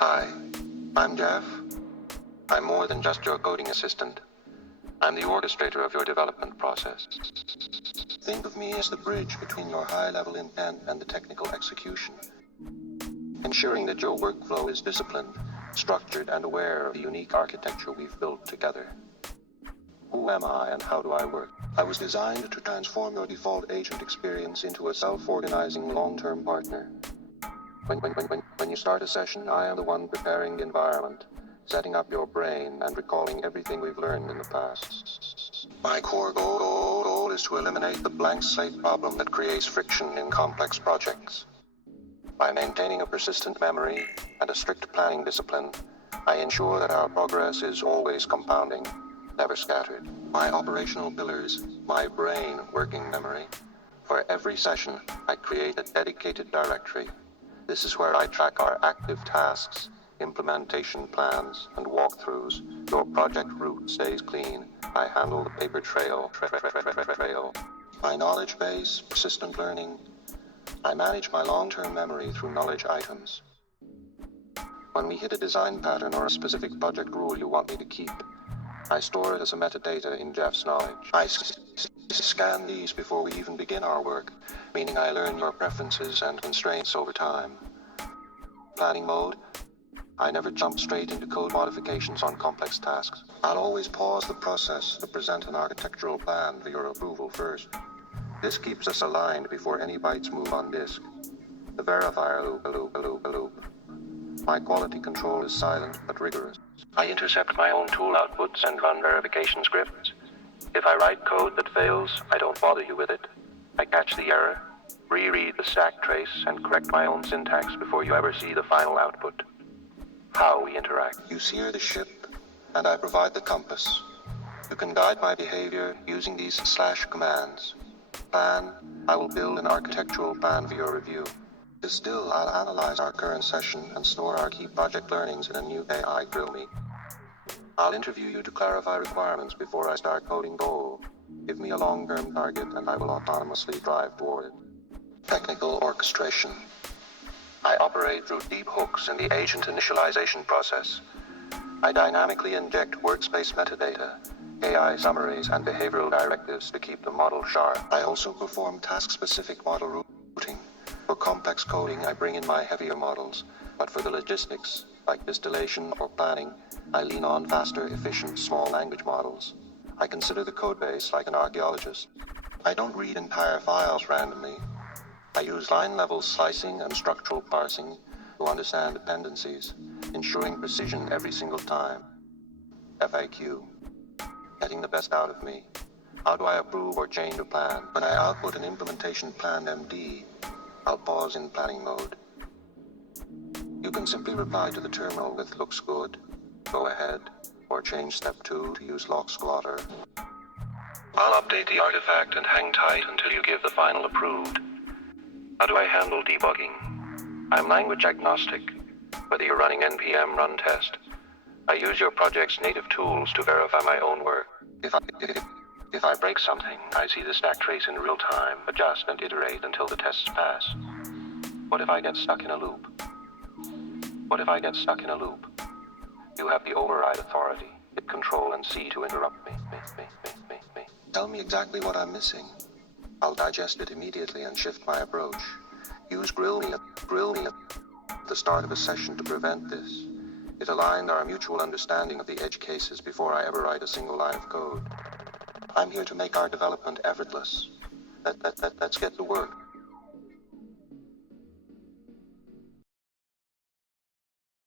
Hi, I'm Jeff. I'm more than just your coding assistant. I'm the orchestrator of your development process. Think of me as the bridge between your high-level intent and the technical execution, ensuring that your workflow is disciplined, structured, and aware of the unique architecture we've built together. Who am I and how do I work? I was designed to transform your default agent experience into a self-organizing long-term partner. When you start a session, I am the one preparing the environment, setting up your brain and recalling everything we've learned in the past. My core goal is to eliminate the blank slate problem that creates friction in complex projects. By maintaining a persistent memory and a strict planning discipline, I ensure that our progress is always compounding, never scattered. My operational pillars, my brain working memory. For every session, I create a dedicated directory. This is where I track our active tasks, implementation plans, and walkthroughs. Your project route stays clean. I handle the paper trail. My knowledge base, persistent learning. I manage my long-term memory through knowledge items. When we hit a design pattern or a specific project rule you want me to keep, I store it as a metadata in Jeff's knowledge. I scan these before we even begin our work, meaning I learn your preferences and constraints over time. Planning mode. I never jump straight into code modifications on complex tasks. I'll always pause the process to present an architectural plan for your approval first. This keeps us aligned before any bytes move on disk. The verifier loop. My quality control is silent but rigorous. I intercept my own tool outputs and run verification scripts. If I write code that fails, I don't bother you with it. I catch the error, reread the stack trace, and correct my own syntax before you ever see the final output. How we interact. You steer the ship, and I provide the compass. You can guide my behavior using these / commands. Plan, I will build an architectural plan for your review. Still, I'll analyze our current session and store our key project learnings in a new AI Grill Me. I'll interview you to clarify requirements before I start coding goal. Give me a long-term target and I will autonomously drive toward it. Technical orchestration. I operate through deep hooks in the agent initialization process. I dynamically inject workspace metadata, AI summaries, and behavioral directives to keep the model sharp. I also perform task-specific model routing. For complex coding, I bring in my heavier models, but for the logistics, like distillation or planning, I lean on faster, efficient, small language models. I consider the codebase like an archaeologist. I don't read entire files randomly. I use line-level slicing and structural parsing to understand dependencies, ensuring precision every single time. FAQ. Getting the best out of me. How do I approve or change a plan? When I output an implementation plan MD, I'll pause in planning mode. You can simply reply to the terminal with "looks good," "go ahead," or change step 2 to use lock squatter. I'll update the artifact and hang tight until you give the final approved. How do I handle debugging? I'm language agnostic. Whether you're running npm run test, I use your project's native tools to verify my own work. If I break something, I see the stack trace in real time, adjust and iterate until the tests pass. What if I get stuck in a loop? You have the override authority. Hit Control and C to interrupt me. Tell me exactly what I'm missing. I'll digest it immediately and shift my approach. Use Grill Me at the start of a session to prevent this. It aligned our mutual understanding of the edge cases before I ever write a single line of code. I'm here to make our development effortless. Let's get to work.